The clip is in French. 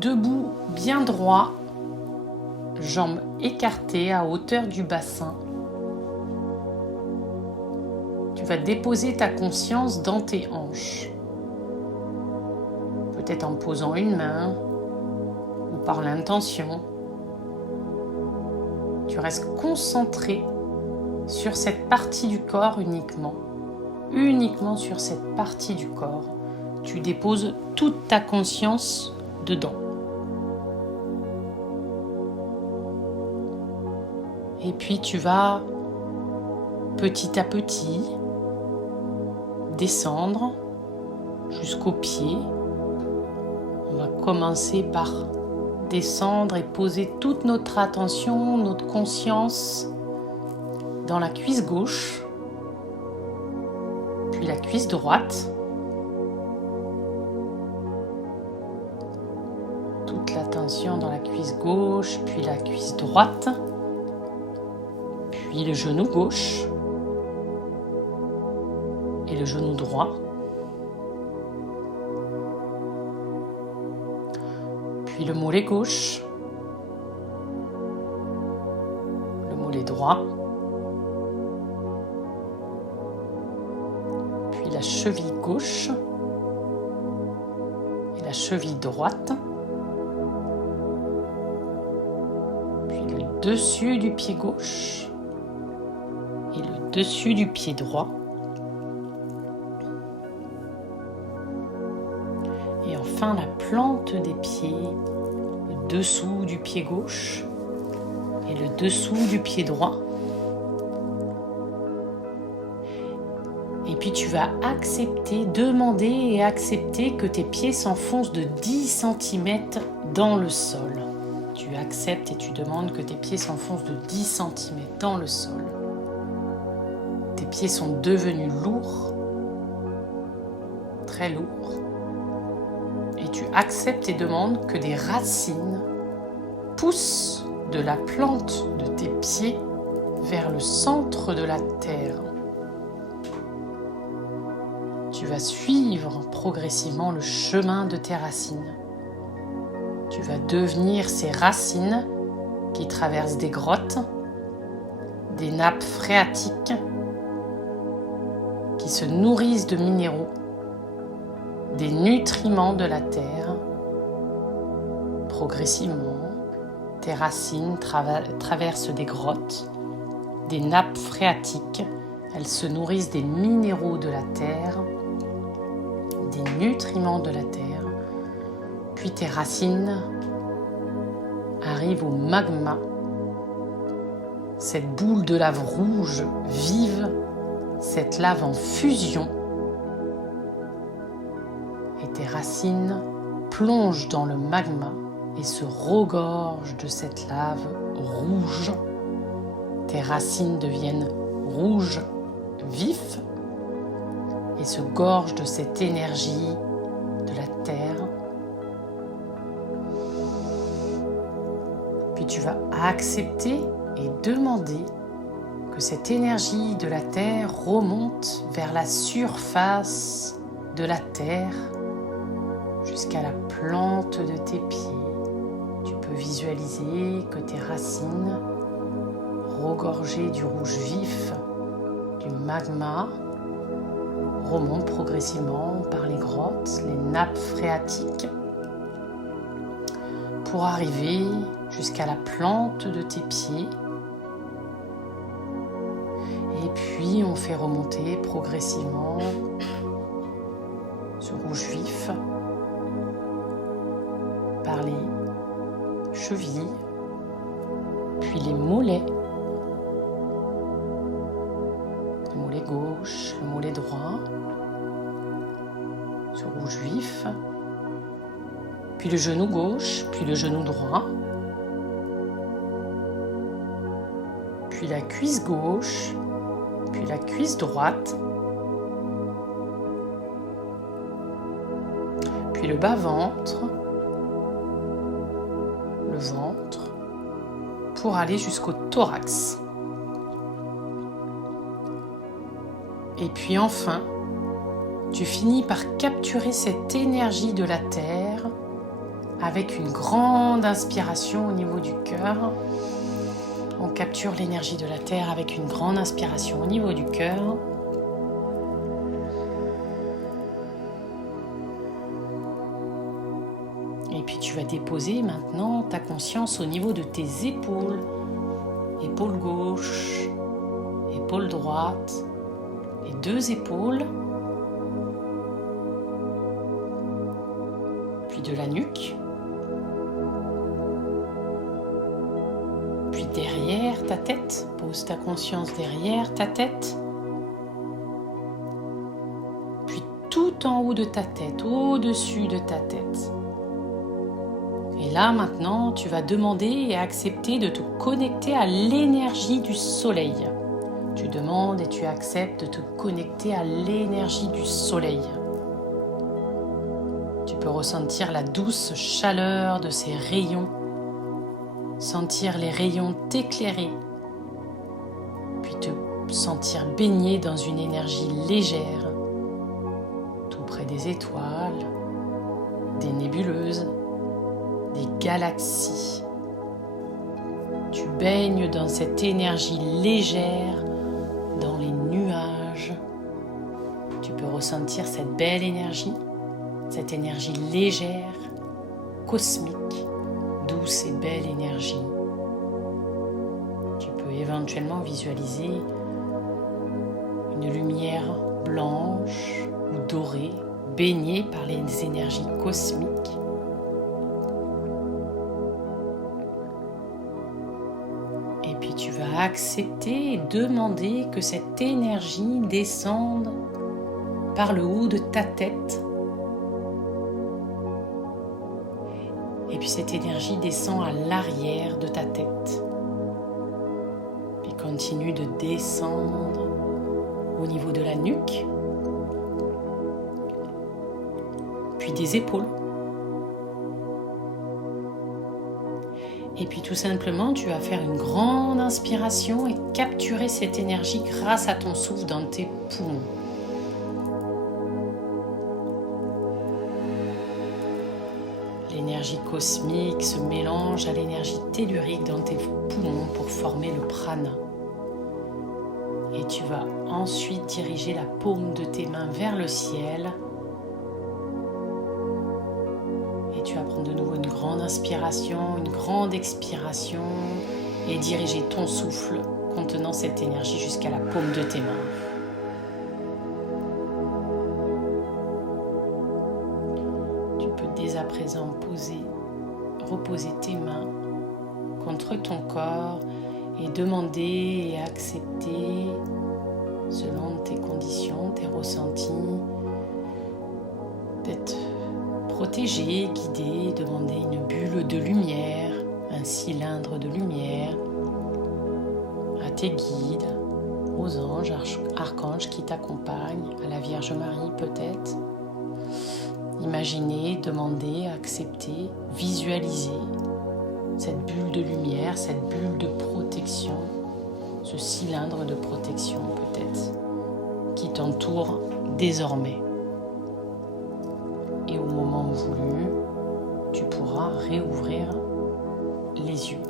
debout bien droit, jambes écartées à hauteur du bassin. Tu vas déposer ta conscience dans tes hanches, peut-être en posant une main ou par l'intention. Tu restes concentré sur cette partie du corps uniquement sur cette partie du corps. Tu déposes toute ta conscience dedans. Et puis tu vas petit à petit descendre jusqu'aux pieds. On va commencer par descendre et poser toute notre attention, notre conscience dans la cuisse gauche, puis la cuisse droite. Toute l'attention dans la cuisse gauche, puis la cuisse droite, puis le genou gauche et le genou droit. Puis le mollet gauche, le mollet droit, puis la cheville gauche et la cheville droite, puis le dessus du pied gauche et le dessus du pied droit. Et enfin la plante des pieds, le dessous du pied gauche et le dessous du pied droit. Et puis tu vas demander et accepter que tes pieds s'enfoncent de 10 cm dans le sol. Tu acceptes et tu demandes que tes pieds s'enfoncent de 10 cm dans le sol. Tes pieds sont devenus lourds, très lourds. Et tu acceptes et demandes que des racines poussent de la plante de tes pieds vers le centre de la terre. Tu vas suivre progressivement le chemin de tes racines. Tu vas devenir ces racines qui traversent des grottes, des nappes phréatiques, qui se nourrissent de minéraux, des nutriments de la terre. Progressivement, tes racines traversent des grottes, des nappes phréatiques. Elles se nourrissent des minéraux de la terre, des nutriments de la terre. Puis tes racines arrivent au magma, cette boule de lave rouge vive, cette lave en fusion. Et tes racines plongent dans le magma et se regorgent de cette lave rouge. Tes racines deviennent rouges vifs et se gorgent de cette énergie de la terre. Puis tu vas accepter et demander que cette énergie de la terre remonte vers la surface de la terre jusqu'à la plante de tes pieds. Tu peux visualiser que tes racines, regorgées du rouge vif, du magma, remontent progressivement par les grottes, les nappes phréatiques, pour arriver jusqu'à la plante de tes pieds. Et puis on fait remonter progressivement ce rouge vif par les chevilles, puis les mollets, le mollet gauche, le mollet droit, ce rouge vif, puis le genou gauche, puis le genou droit, puis la cuisse gauche, puis la cuisse droite, puis le bas-ventre, le ventre, pour aller jusqu'au thorax. Et puis enfin, tu finis par capturer cette énergie de la terre avec une grande inspiration au niveau du cœur. On capture l'énergie de la Terre avec une grande inspiration au niveau du cœur. Et puis tu vas déposer maintenant ta conscience au niveau de tes épaules. Épaule gauche, épaule droite, les deux épaules. Puis de la nuque. Puis derrière ta tête, pose ta conscience derrière ta tête. Puis tout en haut de ta tête, au-dessus de ta tête. Et là maintenant, tu vas demander et accepter de te connecter à l'énergie du soleil. Tu demandes et tu acceptes de te connecter à l'énergie du soleil. Tu peux ressentir la douce chaleur de ces rayons. Sentir les rayons t'éclairer, puis te sentir baigné dans une énergie légère, tout près des étoiles, des nébuleuses, des galaxies. Tu baignes dans cette énergie légère, dans les nuages. Tu peux ressentir cette belle énergie, cette énergie légère, cosmique. Douce et belle énergie. Tu peux éventuellement visualiser une lumière blanche ou dorée, baignée par les énergies cosmiques. Et puis tu vas accepter et demander que cette énergie descende par le haut de ta tête. Et puis cette énergie descend à l'arrière de ta tête. Puis continue de descendre au niveau de la nuque. Puis des épaules. Et puis tout simplement, tu vas faire une grande inspiration et capturer cette énergie grâce à ton souffle dans tes poumons. L'énergie cosmique se mélange à l'énergie tellurique dans tes poumons pour former le prana. Et tu vas ensuite diriger la paume de tes mains vers le ciel. Et tu vas prendre de nouveau une grande inspiration, une grande expiration et diriger ton souffle contenant cette énergie jusqu'à la paume de tes mains. Dès à présent, reposer tes mains contre ton corps et demander et accepter, selon tes conditions, tes ressentis, d'être protégé, guidé, demander une bulle de lumière, un cylindre de lumière à tes guides, aux anges, archanges qui t'accompagnent, à la Vierge Marie peut-être. Imaginez, demandez, acceptez, visualisez cette bulle de lumière, cette bulle de protection, ce cylindre de protection peut-être, qui t'entoure désormais. Et au moment voulu, tu pourras réouvrir les yeux.